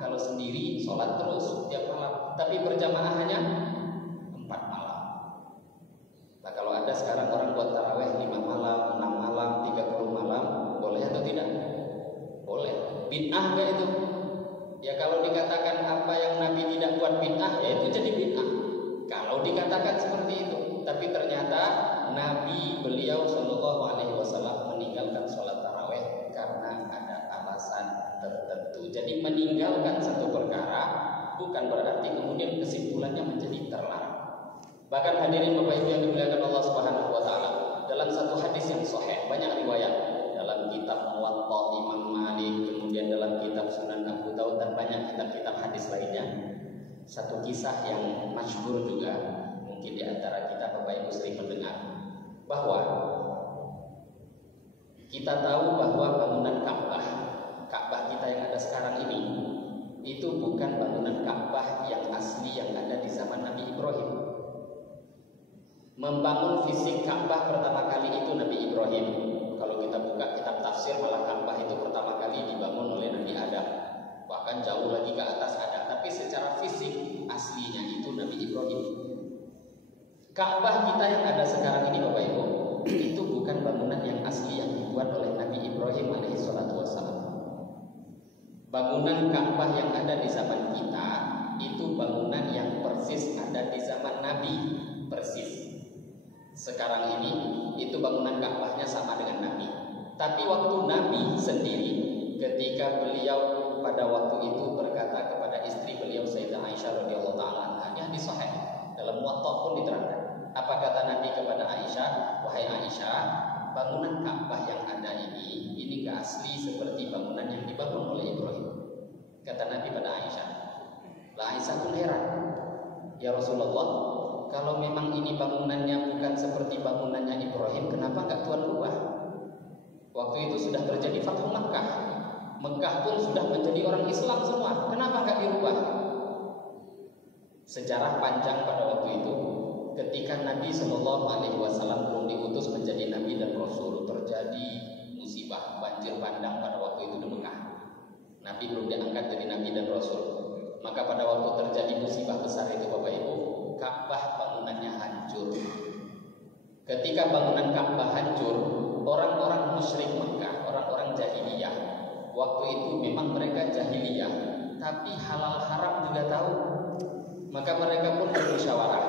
Kalau sendiri sholat terus tiap malam, tapi berjamaah hanya 4 malam. Nah, kalau ada sekarang orang buat tarawih 5 malam, 6 malam, 30 malam, boleh atau tidak? Boleh. Bid'ah nggak itu? Ya kalau dikatakan apa yang Nabi tidak buat bid'ah, ya itu jadi bid'ah. Kalau dikatakan seperti itu, tapi ternyata Nabi beliau Shallallahu Alaihi Wasallam meninggalkan sholat tarawih karena ada alasan tertentu. Jadi meninggalkan satu perkara bukan berarti kemudian kesimpulannya menjadi terlarang. Bahkan hadirin Bapak Ibu yang dimuliakan Allah Subhanahu Wa Taala, dalam satu hadis yang sahih, banyak riwayat dalam kitab Muwatta Imam Malik, kemudian dalam kitab Sunan Abu Daud dan banyak kitab-kitab hadis lainnya. Satu kisah yang masyhur juga, mungkin di antara kita Bapak Ibu sering mendengar, bahwa kita tahu bahwa bangunan Ka'bah kita yang ada sekarang ini itu bukan bangunan Ka'bah yang asli yang ada di zaman Nabi Ibrahim. Membangun fisik Ka'bah pertama kali itu Nabi Ibrahim. Kalau kita buka kitab tafsir, malah Ka'bah itu pertama kali dibangun oleh Nabi Adam. Bahkan jauh lagi ke atas ada. Tapi secara fisik aslinya itu Nabi Ibrahim. Ka'bah kita yang ada sekarang ini Bapak Ibu, itu bukan bangunan yang asli yang dibuat oleh Nabi Ibrahim alaihissalatu wassalam. Bangunan Ka'bah yang ada di zaman kita itu bangunan yang persis ada di zaman Nabi, persis. Sekarang ini itu bangunan Ka'bahnya sama dengan Nabi. Tapi waktu Nabi sendiri, ketika beliau pada waktu itu berkata kepada istri beliau Sayyidah Aisyah radhiyallahu taala anha, di Sahih dalam Muwatta pun diterangkan. Apa kata Nabi kepada Aisyah? Wahai Aisyah, bangunan Ka'bah yang ada ini gak asli seperti bangunan yang dibangun oleh Ibrahim. Kata Nabi pada Aisyah. Lah Aisyah pun heran. Ya Rasulullah, kalau memang ini bangunannya bukan seperti bangunannya Ibrahim, kenapa gak Tuhan rubah? Waktu itu sudah terjadi Fathu Makkah. Mekah pun sudah menjadi orang Islam semua. Kenapa gak dirubah? Sejarah panjang pada waktu itu. Ketika Nabi SAW belum diutus menjadi Nabi dan Rasul, terjadi musibah banjir bandang pada waktu itu di Mekah. Nabi belum diangkat jadi Nabi dan Rasul. Maka pada waktu terjadi musibah besar itu Bapak Ibu, Ka'bah bangunannya hancur. Ketika bangunan Ka'bah hancur, orang-orang musyrik Mekah, orang-orang jahiliyah, waktu itu memang mereka jahiliyah, tapi halal haram juga tahu. Maka mereka pun bermusyawarah.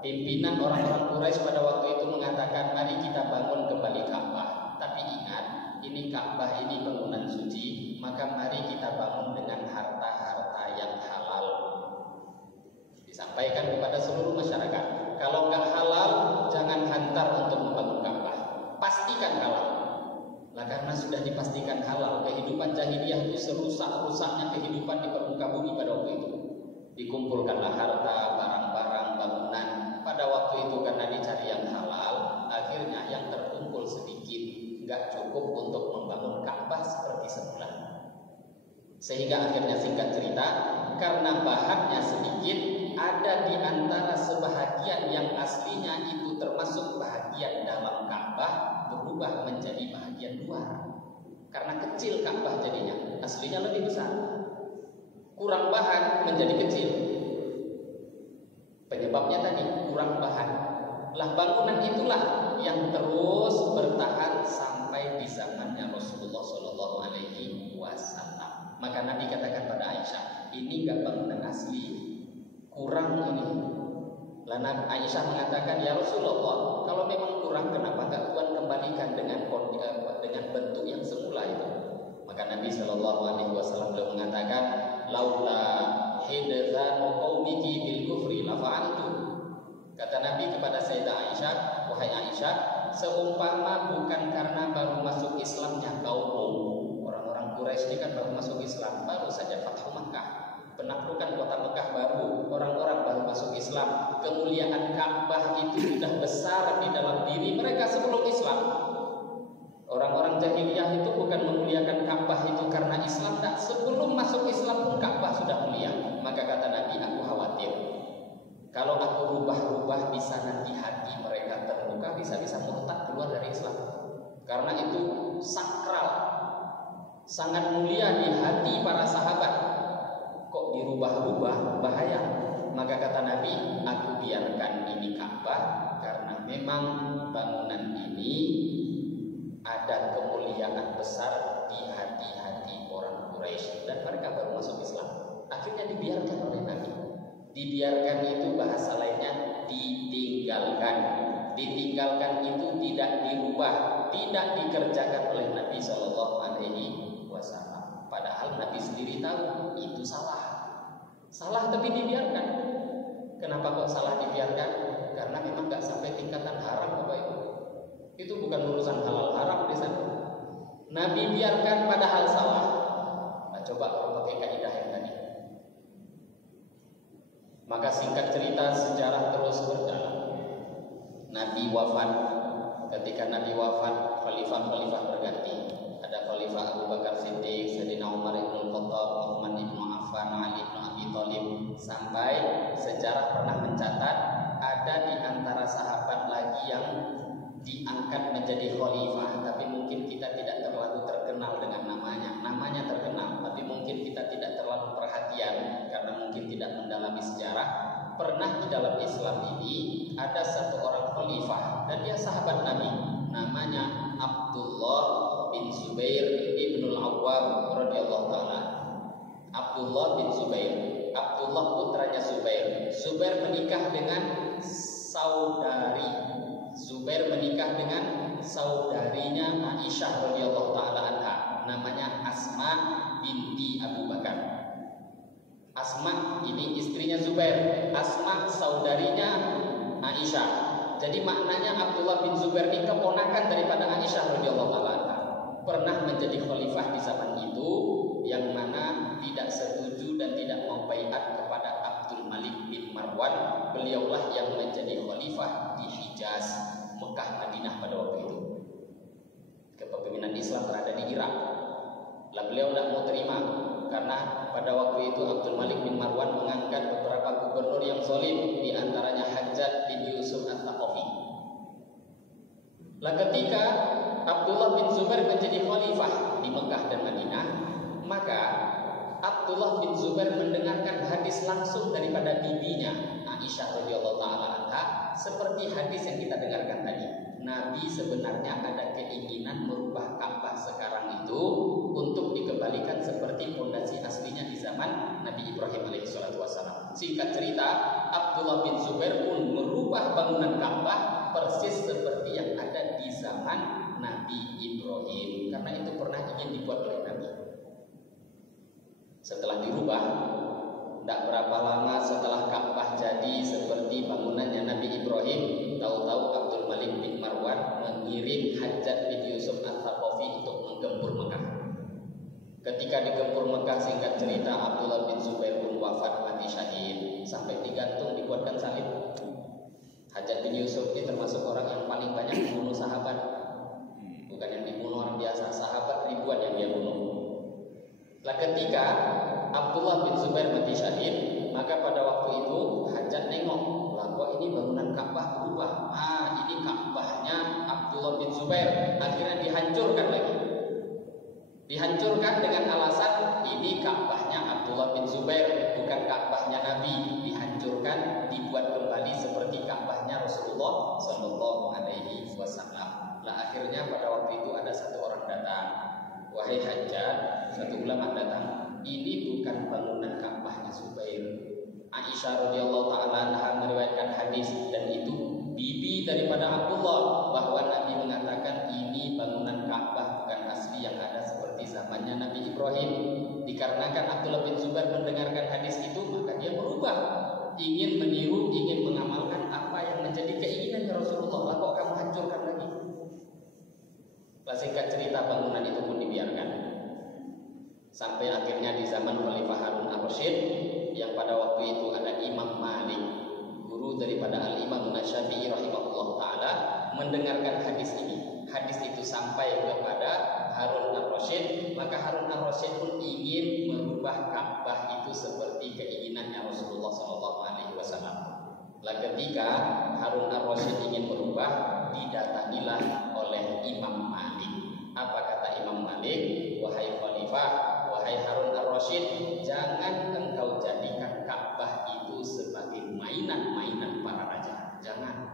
Pimpinan orang-orang Quraisy pada waktu itu mengatakan, mari kita bangun kembali Ka'bah. Tapi ingat, ini Ka'bah ini bangunan suci, maka mari kita bangun dengan harta-harta yang halal. Disampaikan kepada seluruh masyarakat, kalau nggak halal, jangan hantar untuk membangun Ka'bah. Pastikan halal. Nah karena sudah dipastikan halal, kehidupan jahiliyah itu serusak-rusaknya kehidupan di permuka bumi pada waktu itu. Dikumpulkanlah harta, barang-barang, bangunan. Pada waktu itu karena dicari yang halal, akhirnya yang terkumpul sedikit, nggak cukup untuk membangun Ka'bah seperti semula. Sehingga akhirnya singkat cerita, karena bahannya sedikit, ada di antara sebahagian yang aslinya itu termasuk bahagian dalam Ka'bah berubah menjadi bahagian luar. Karena kecil Ka'bah jadinya, aslinya lebih besar. Kurang bahan menjadi kecil. Penyebabnya tadi kurang bahan. Lah bangunan itulah yang terus bertahan sampai di zamannya Rasulullah Shallallahu Alaihi Wasallam. Maka Nabi katakan pada Aisyah, ini enggak bangunan asli, kurang ini. Lah Aisyah mengatakan, ya Rasulullah, kalau memang kurang, kenapa enggak Tuhan kembalikan dengan bentuk yang semula itu? Maka Nabi Shallallahu Alaihi Wasallam beliau mengatakan, laula hidzanu qaumiki bil kufri la fa'altu. Kata Nabi kepada Sayyidah Aisyah, wahai Aisyah, seumpama bukan karena baru masuk Islamnya kaummu, orang-orang Quraisy ini kan baru masuk Islam, baru saja Fathu Makkah, penaklukan kota Mekah baru, orang-orang baru masuk Islam, kemuliaan Ka'bah itu sudah besar di dalam diri mereka sebelum Islam. Orang-orang jahiliyah itu bukan memuliakan Ka'bah itu karena Islam, tak, sebelum masuk Islam pun Ka'bah sudah mulia. Maka kata Nabi, aku khawatir kalau aku rubah-rubah bisa nanti hati mereka terluka, bisa-bisa murtad keluar dari Islam. Karena itu sakral, sangat mulia di hati para sahabat. Kok dirubah-rubah, bahaya. Maka kata Nabi, aku biarkan ini Ka'bah karena memang bangunan ini ada kemuliaan besar di hati-hati orang Quraisy dan mereka baru masuk Islam. Akhirnya dibiarkan oleh Nabi. Dibiarkan itu bahasa lainnya ditinggalkan. Ditinggalkan itu tidak dirubah, tidak dikerjakan oleh Nabi Shallallahu Alaihi Wasallam. Padahal Nabi sendiri tahu itu salah. Salah tapi dibiarkan. Kenapa kok salah dibiarkan? Karena memang nggak sampai tingkatan haram Bapak Ibu. Itu bukan urusan halal haram di sana. Nabi biarkan padahal salah. Nah, coba kalau pakai kaidah yang tadi. Maka singkat cerita sejarah terus berjalan. Nabi wafat. Ketika Nabi wafat, khalifah-khalifah berganti. Ada khalifah Abu Bakar Siddiq, Sayyidina Umar ibn Khattab, Uthman ibn Affan, Ali ibn Abi Thalib, sampai sejarah pernah mencatat ada di antara sahabat lagi yang diangkat menjadi khalifah, tapi mungkin kita tidak terlalu terkenal dengan namanya. Namanya terkenal, tapi mungkin kita tidak terlalu perhatian karena mungkin tidak mendalami sejarah. Pernah di dalam Islam ini ada satu orang khalifah dan dia sahabat Nabi, namanya Abdullah bin Zubair ibnul Awwam radhiyallahu taala. Abdullah bin Zubair. Abdullah putranya Zubair. Zubair menikah dengan saudari. Zubair menikah dengan saudarinya Aisyah radhiyallahu taala anha, namanya Asma binti Abu Bakar. Asma ini istrinya Zubair, Asma saudarinya Aisyah. Jadi maknanya Abdullah bin Zubair ini keponakan daripada Aisyah radhiyallahu taala anha. Pernah menjadi khalifah di zaman itu, yang mana tidak setuju dan tidak mau baiat kepada Abdul Malik bin Marwan. Beliaulah yang menjadi khalifah di Hijaz, Mekah, Madinah pada waktu itu. Kepemimpinan Islam berada di Irak. Lah beliau tidak mau terima karena pada waktu itu Abdul Malik bin Marwan mengangkat beberapa gubernur yang zalim, di antaranya Hajjaj bin Yusuf At-Thaqafi. Lah ketika Abdullah bin Zubair menjadi khalifah di Mekah dan Madinah, maka Abdullah bin Zubair mendengarkan hadis langsung daripada bibinya Aisyah radhiyallahu taala anha, seperti hadis yang kita dengarkan tadi. Nabi sebenarnya ada keinginan merubah Ka'bah sekarang itu untuk dikembalikan seperti fondasi aslinya di zaman Nabi Ibrahim alaihissalatu wassalam. Singkat cerita, Abdullah bin Zubair pun merubah bangunan Ka'bah persis seperti yang ada di zaman Nabi Ibrahim, karena itu pernah ingin dibuat oleh Nabi. Setelah dirubah, tidak berapa lama setelah Ka'bah jadi seperti bangunannya Nabi Ibrahim, tahu-tahu Abdul Malik bin Marwan mengirim Hajjaj bin Yusuf At-Thaqafi untuk menggempur Mekah. Ketika digempur Mekah, singkat cerita, Abdullah bin Zubair pun wafat mati syahid, sampai digantung dibuatkan salib. Hajjaj bin Yusuf ini termasuk orang yang paling banyak membunuh sahabat. Bukan yang dibunuh orang biasa, sahabat ribuan yang dia bunuh. Lah ketika Abdullah bin Zubair mati syahid, maka pada waktu itu Hajjaj nengok, lah kok ini bangunan Ka'bah berubah. Ini Ka'bahnya Abdullah bin Zubair. Akhirnya dihancurkan lagi. Dihancurkan dengan alasan ini Ka'bahnya Abdullah bin Zubair, bukan Ka'bahnya Nabi. Dihancurkan, dibuat kembali seperti Ka'bahnya Rasulullah sallallahu alaihi wasallam. Lah akhirnya pada waktu itu ada satu orang datang, wahai Hajjaj, satu ulama datang, ini bukan bangunan Ka'bahnya Zubair. Aisyah radhiyallahu taala anha meriwayatkan hadis, dan itu bibi daripada Abdullah, bahwa Nabi mengatakan ini bangunan Ka'bah bukan asli yang ada seperti zamannya Nabi Ibrahim. Dikarenakan Abdullah bin Zubair mendengarkan hadis itu, maka dia berubah, ingin meniru, ingin mengamalkan apa yang menjadi keinginan Rasulullah. Lah kok kamu hancurkan lagi? Lah singkat cerita, bangunan itu pun dibiarkan. Sampai akhirnya di zaman Khalifah Harun ar-Rasyid, yang pada waktu itu ada Imam Malik, guru daripada Al-Imam Syafi'i rahimahullah ta'ala, mendengarkan hadis ini. Hadis itu sampai kepada Harun ar-Rasyid, maka Harun ar-Rasyid pun ingin merubah Ka'bah itu seperti keinginannya Rasulullah SAW. Lah ketika Harun ar-Rasyid ingin merubah, didatangilah oleh Imam Malik. Apa kata Imam Malik? Wahai Khalifah, wahai Harun ar-Rasyid, jangan engkau jadikan Ka'bah itu sebagai mainan-mainan para raja. Jangan.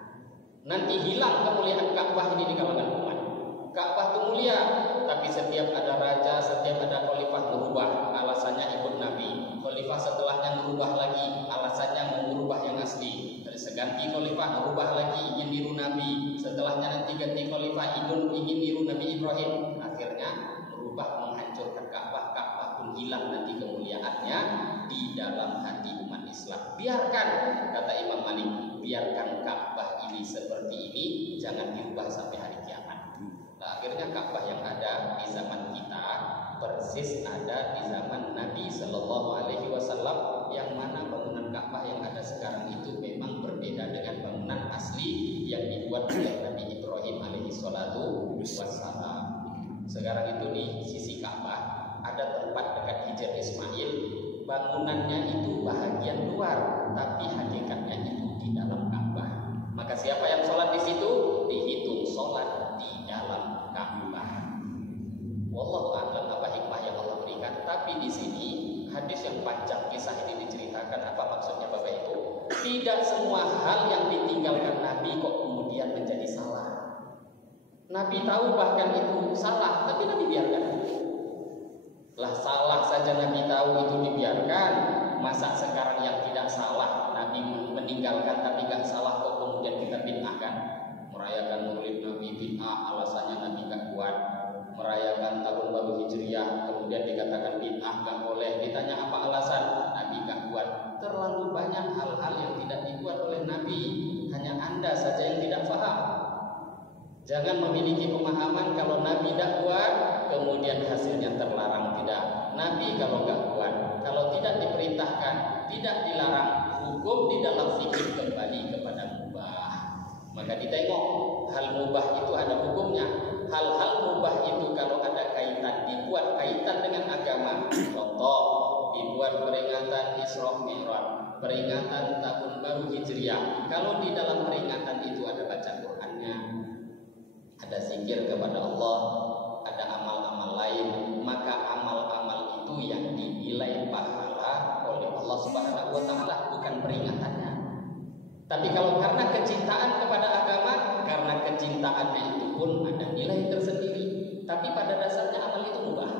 Nanti hilang kemuliaan Ka'bah ini di kalangan umat. Ka'bah itu mulia, tapi setiap ada raja, setiap ada khalifah merubah, alasannya ikut Nabi. Khalifah setelahnya merubah lagi, alasannya mau merubah yang asli. Terus ganti khalifah merubah lagi, ingin niru Nabi. Setelahnya nanti ganti khalifah ingin niru Nabi Ibrahim. Akhirnya merubah, menghancurkan Ka'bah. Ka'bah pun hilang nanti kemuliaannya di dalam hati umat Islam. Biarkan, kata Imam Malik, biarkan Ka'bah ini seperti ini, jangan dirubah sampai hari kiamat. Nah, akhirnya Ka'bah yang ada di zaman kita persis ada di zaman Nabi Sallallahu Alaihi Wasallam, yang mana bangunan Ka'bah yang ada sekarang itu memang berbeda dengan bangunan asli yang dibuat oleh Nabi Ibrahim Alaihi Salatu Wassalam. Sekarang itu di sisi Ka'bah ada tempat dekat Hijr Ismail, bangunannya itu bahagian luar, tapi hakikatnya itu di dalam Ka'bah. Maka siapa yang sholat di situ dihitung sholat di dalam Ka'bah. Wallahu a'lam apa hikmah yang Allah berikan. Tapi di sini hadis yang panjang kisah ini diceritakan, apa maksudnya Bapak Ibu? Tidak semua hal yang ditinggalkan Nabi kok kemudian menjadi salah. Nabi tahu bahkan itu salah, tapi Nabi biarkan. Lah salah saja Nabi tahu itu dibiarkan, masa sekarang yang tidak salah Nabi meninggalkan tapi gak salah kok kemudian kita bid'ahkan? Merayakan Maulid Nabi bid'ah, alasannya Nabi gak kuat. Merayakan tahun baru Hijriah kemudian dikatakan bid'ah, gak boleh. Ditanya apa alasan? Nabi gak kuat. Terlalu banyak hal-hal yang tidak dibuat oleh Nabi, hanya Anda saja yang tidak paham. Jangan memiliki pemahaman kalau Nabi tidak kuat kemudian hasilnya terlarang. Tidak. Nabi kalau gak kuat, kalau tidak diperintahkan, tidak dilarang, hukum di dalam fikih kembali kepada mubah. Maka ditengok hal mubah itu ada hukumnya. Hal-hal mubah itu kalau ada kaitan, dibuat kaitan dengan agama. Contoh, dibuat peringatan Isra Mi'raj, peringatan tahun baru Hijriah. Kalau di dalam peringatan itu ada baca Qur'annya, ada zikir kepada Allah, ada amal-amal lain, maka amal-amal itu yang dinilai pahala oleh Allah Subhanahu wa taala, bukan peringatannya. Tapi kalau karena kecintaan kepada agama, karena kecintaannya itu pun ada nilai tersendiri. Tapi pada dasarnya amal itu mubah.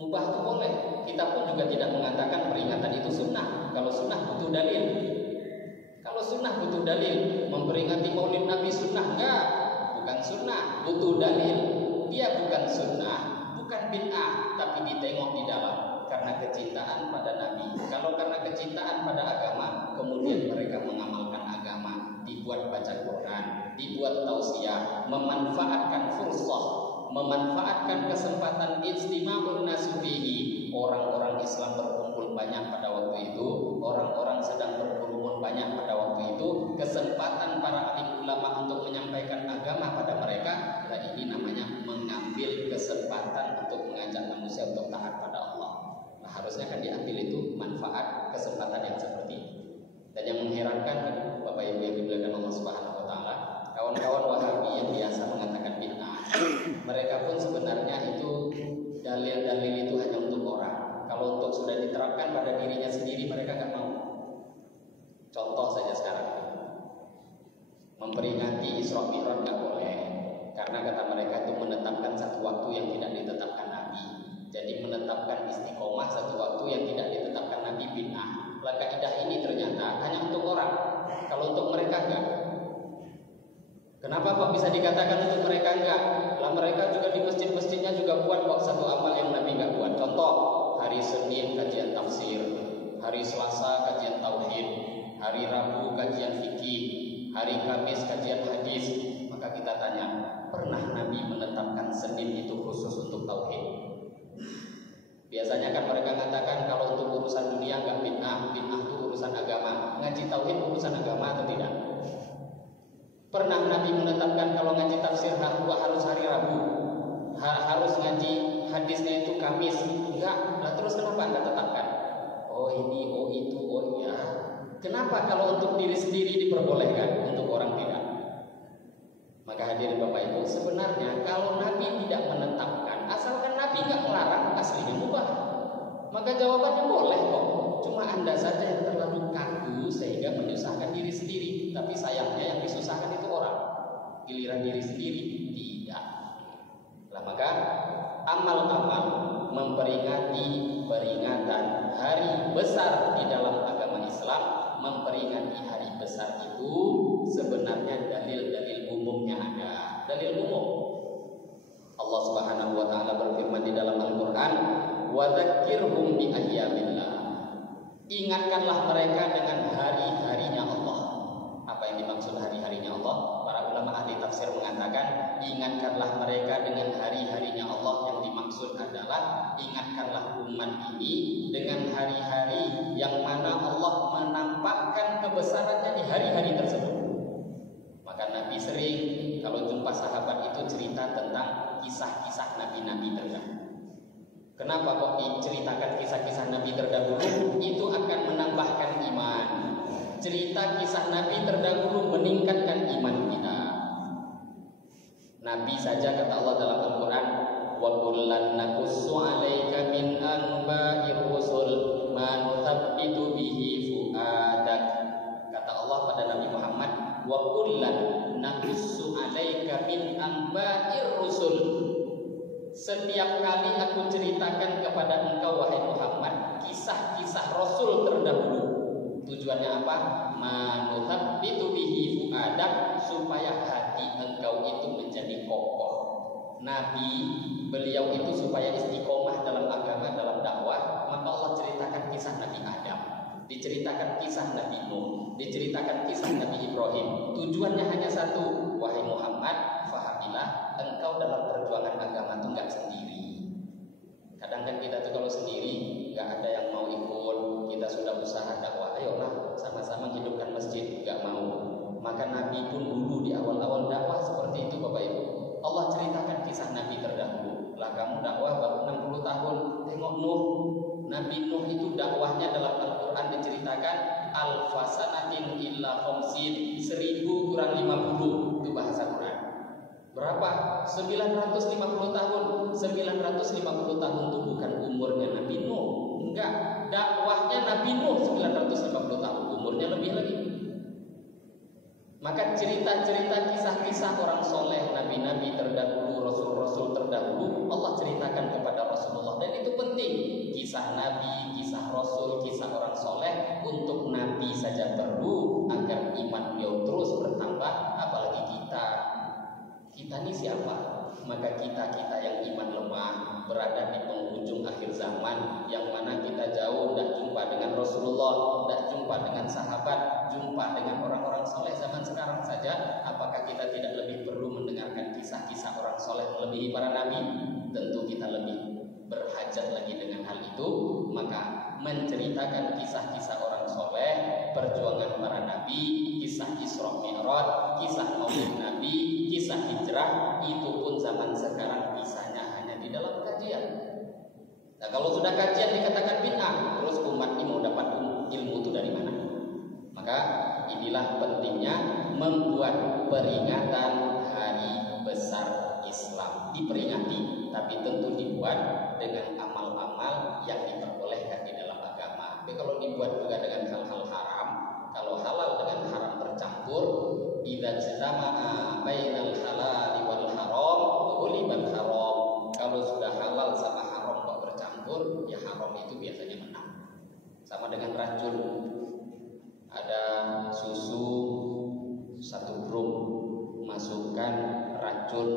Mubah itu boleh. Kita pun juga tidak mengatakan peringatan itu sunnah. Kalau sunnah butuh dalil. Kalau sunnah butuh dalil. Memperingati Maulid Nabi sunnah enggak? Bukan sunnah, butuh dalil. Dia bukan sunnah, bukan bid'ah, tapi ditengok di dalam karena kecintaan pada Nabi. Kalau karena kecintaan pada agama, kemudian mereka mengamalkan agama, dibuat baca Quran, dibuat tausiah, memanfaatkan fursah, memanfaatkan kesempatan istima'un nasufihi. Orang-orang Islam berkumpul banyak pada waktu itu, orang-orang sedang berkerumun banyak pada waktu itu, kesempatan para alim ulama untuk menyampaikan agama pada mereka. Nah, ini namanya mengambil kesempatan untuk mengajak manusia untuk taat pada Allah. Nah, harusnya kan diambil itu manfaat kesempatan yang seperti ini. Dan yang mengherankan, Bapak Ibu yang dimuliakan Allah Subhanahu wa taala, kawan-kawan Wahabi yang biasa mengatakan bid'ah, mereka pun sebenarnya itu dalil-dalil itu hanya untuk orang. Kalau untuk sudah diterapkan pada dirinya sendiri, mereka nggak mau. Contoh saja sekarang, memperingati Isra Mi'raj nggak boleh, karena kata mereka itu menetapkan satu waktu yang tidak ditetapkan Nabi. Jadi menetapkan istiqomah satu waktu yang tidak ditetapkan Nabi bid'ah. Lah kaidah ini ternyata hanya untuk orang. Kalau untuk mereka enggak. Kenapa kok bisa dikatakan untuk mereka enggak? Lah mereka juga di masjid-masjidnya juga buat kok satu amal yang Nabi enggak buat. Contoh, hari Senin kajian tafsir, hari Selasa kajian tauhid, hari Rabu kajian fikih, hari Kamis kajian hadis. Maka kita tanya, pernah Nabi menetapkan Senin itu khusus untuk tauhid? Biasanya kan mereka katakan kalau untuk urusan dunia enggak bid'ah, bid'ah itu urusan agama. Ngaji tauhid urusan agama atau tidak? Pernah Nabi menetapkan kalau ngaji tafsir harus hari Rabu, harus ngaji hadisnya itu Kamis? Enggak. Lah terus kenapa enggak tetapkan? Oh ini, oh itu, oh iya. Kenapa kalau untuk diri sendiri diperbolehkan, untuk orang tidak? Maka hadirin Bapak Ibu, sebenarnya kalau Nabi tidak menetapkan, asalkan Nabi nggak melarang, aslinya mubah. Maka jawabannya boleh kok. Cuma Anda saja yang terlalu kaku sehingga menyusahkan diri sendiri. Tapi sayangnya yang disusahkan itu orang. Giliran diri sendiri tidak. Lah maka amal-amal memperingati peringatan hari besar di dalam agama Islam, memperingati hari besar itu sebenarnya dalil-dalil umumnya ada. Dalil umum. Allah Subhanahu wa taala berfirman di dalam Al-Qur'an, "Wa dzakkirhum bi ayyamillah." Ingatkanlah mereka dengan hari-harinya Allah. Apa yang dimaksud hari-harinya Allah? Para ulama ahli tafsir mengatakan, ingatkanlah mereka dengan hari-harinya Allah. Yang dimaksud adalah ingatkanlah umat ini dengan hari-hari yang mana Allah menampakkan kebesarannya di hari-hari tersebut. Maka Nabi sering kalau jumpa sahabat itu cerita tentang kisah-kisah nabi-nabi terdahulu. Kenapa kok diceritakan kisah-kisah Nabi terdahulu? Itu akan menambahkan iman. Cerita kisah Nabi terdahulu meningkatkan iman kita. Nabi saja kata Allah dalam Al-Quran, wa kullan naqussu 'alaika min anba'ir rusul ma nuthabbitu bihi fu'adak. Kata Allah pada Nabi Muhammad, wa kullan naqussu 'alaika min anba'ir rusul. Setiap kali aku ceritakan kepada engkau wahai Muhammad kisah-kisah Rasul terdahulu. Tujuannya apa? Manuthabbitu bihi fuadak, supaya hati engkau itu menjadi kokoh. Nabi beliau itu supaya istiqomah dalam agama, dalam dakwah, maka Allah ceritakan kisah Nabi Adam, diceritakan kisah Nabi Nuh, diceritakan kisah Nabi Ibrahim. Tujuannya hanya satu, wahai Muhammad, fahamilah engkau dalam perjuangan agama itu nggak sendiri. Kadang kan kita tuh kalau sendiri nggak ada yang mau ikut, kita sudah usaha dakwah, ayolah sama-sama hidupkan masjid, nggak mau. Maka Nabi pun dulu di awal-awal dakwah seperti itu Bapak Ibu. Allah ceritakan kisah Nabi terdahulu. Lah kamu dakwah baru 60 tahun, tengok Nuh. Nabi Nuh itu dakwahnya dalam Al-Quran diceritakan alfasanatin illa khamsin, 1000 kurang 50, itu bahasa Quran. Berapa? 950 tahun. 950 tahun itu bukan umurnya Nabi Nuh. Enggak, dakwahnya Nabi Nuh 950 tahun, umurnya lebih lagi. Maka cerita-cerita kisah-kisah orang soleh, nabi-nabi terdahulu, rasul-rasul terdahulu, Allah ceritakan kepada Rasulullah. Dan itu penting, kisah nabi, kisah rasul, kisah orang soleh. Untuk nabi saja perlu agar iman beliau terus bertambah, apalagi kita. Kita ini siapa? Maka kita yang iman lemah, berada di penghujung akhir zaman, yang mana kita jauh, tidak jumpa dengan Rasulullah, tidak jumpa dengan sahabat, jumpa dengan orang-orang soleh zaman sekarang saja. Apakah kita tidak lebih perlu mendengarkan kisah-kisah orang soleh melebihi para nabi? Tentu kita lebih berhajat lagi dengan hal itu. Maka menceritakan kisah-kisah orang soleh, perjuangan para nabi, kisah Isra Mi'raj, kisah Maulid Nabi, kisah hijrah, itu pun zaman sekarang bisanya hanya di dalam kajian. Nah, kalau sudah kajian dikatakan bid'ah, terus umat ini mau dapat ilmu itu dari mana? Maka inilah pentingnya membuat peringatan hari besar Islam. Diperingati, tapi tentu dibuat dengan amal-amal yang diperbolehkan di dalam agama. Tapi kalau dibuat juga dengan hal-hal haram, kalau halal dengan haram bercampur, idza jtama'a bainal halal wal haram ghuliban haram. Kalau sudah halal sama haram kok bercampur, ya haram itu biasanya menang. Sama dengan racun. Ada susu 1 drum, masukkan racun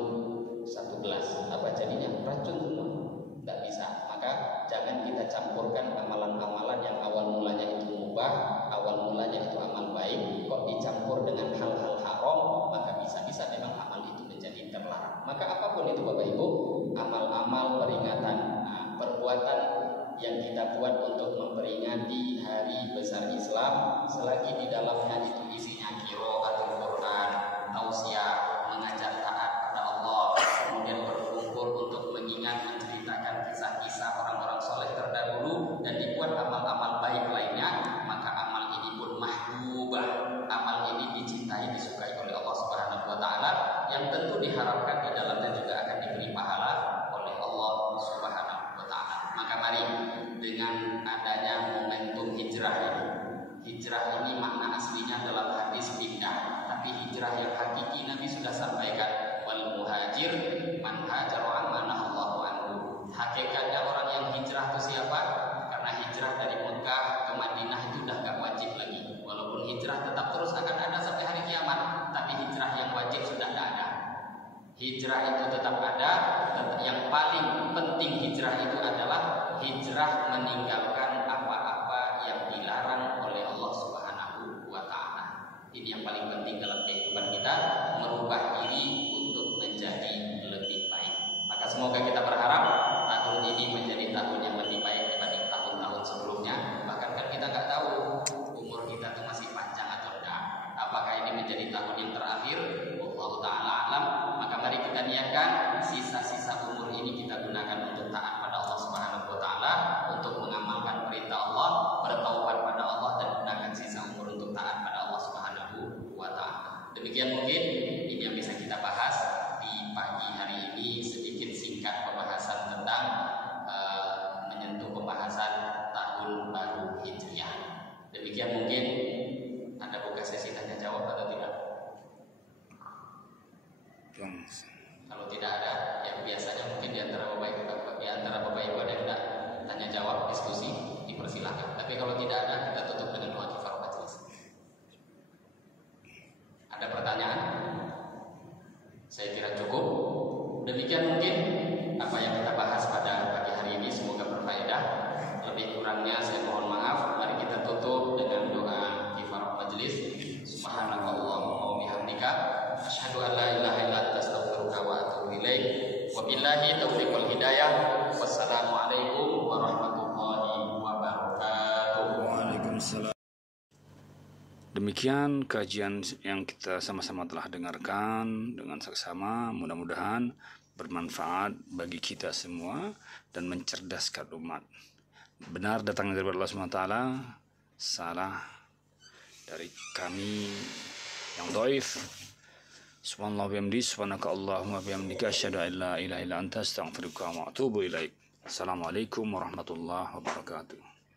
1 gelas, apa jadinya? Racun semua. Tidak bisa. Maka jangan kita campurkan amalan-amalan yang awal mulanya itu mubah, awal mulanya itu amal baik, kok dicampur dengan hal-hal haram, maka bisa-bisa memang amal itu menjadi terlarang. Maka apapun itu Bapak Ibu, amal-amal peringatan, perbuatan yang kita buat untuk memperingati hari besar Islam, selagi di dalamnya itu isinya qiraatul Quran, tausiah, mengajak taat kepada Allah, kemudian berkumpul untuk mengingat, menceritakan kisah-kisah orang-orang soleh terdahulu, dan dibuat amal-amal baik lainnya, maka amal ini pun mahbubah, amal ini dicintai, disukai oleh Allah Subhanahu wa taala, yang tentu diharapkan di dalamnya juga akan diberi pahala oleh Allah Subhanahu wa taala. Maka mari dengan adanya momentum hijrah ini. Hijrah ini makna aslinya dalam hadis pindah, tapi hijrah yang hakiki Nabi sudah sampaikan, wal muhajir man hajara amma nahallahu anhu. Hakikatnya orang yang hijrah itu siapa? Karena hijrah dari Mekah ke Madinah itu udah gak wajib lagi. Walaupun hijrah tetap terus akan ada sampai hari kiamat, tapi hijrah yang wajib sudah tidak ada. Hijrah itu tetap ada. Yang paling penting hijrah itu adalah hijrah meninggalkan apa-apa yang dilarang oleh Allah Subhanahu wa taala. Ini yang paling penting dalam kehidupan kita, merubah diri untuk menjadi lebih baik. Maka semoga kita berharap tahun ini menjadi tahun yang lebih baik dibanding tahun-tahun sebelumnya. Bahkan kan kita nggak tahu umur kita itu masih panjang atau tidak. Apakah ini menjadi tahun yang terakhir? Allah taala alam. Maka mari kita niatkan sisa-sisa umur ini kita gunakan untuk taat pada Allah Subhanahu wa taala, untuk mengamalkan perintah Allah, bertaubat pada Allah, dan gunakan sisa umur untuk taat pada Allah Subhanahu wa taala. Demikian mungkin ini yang bisa kita bahas di pagi hari ini, sedikit singkat pembahasan tentang menyentuh pembahasan tahun baru Hijriah. Demikian mungkin. Anda buka sesi tanya jawab atau tidak? Kalau tidak ada, yang biasanya mungkin di antara dipersilahkan. Tapi kalau tidak ada, kita tutup dengan doa kifaratul majlis. Ada pertanyaan? Saya kira cukup. Demikian mungkin apa yang kita bahas pada pagi hari ini, semoga berfaedah. Lebih kurangnya saya mohon maaf. Mari kita tutup dengan doa kifaratul majlis. Subhanakallahumma wa bihamdika asyhadu an la ilaha illa anta astaghfiruka wa atubu ilaik. Wabillahi taufiq wal hidayah. Wassalamualaikum warahmatullahi wabarakatuh. Waalaikumsalam. Demikian kajian yang kita sama-sama telah dengarkan dengan seksama. Mudah-mudahan bermanfaat bagi kita semua dan mencerdaskan umat. Benar datangnya dari Allah SWT, salah dari kami yang dhaif. Subhanallah bihamdi, subhanaka Allahumma bihamdika asyhadu an la ilaha illa anta astaghfiruka wa atubu ilaik. Assalamualaikum warahmatullahi wabarakatuh.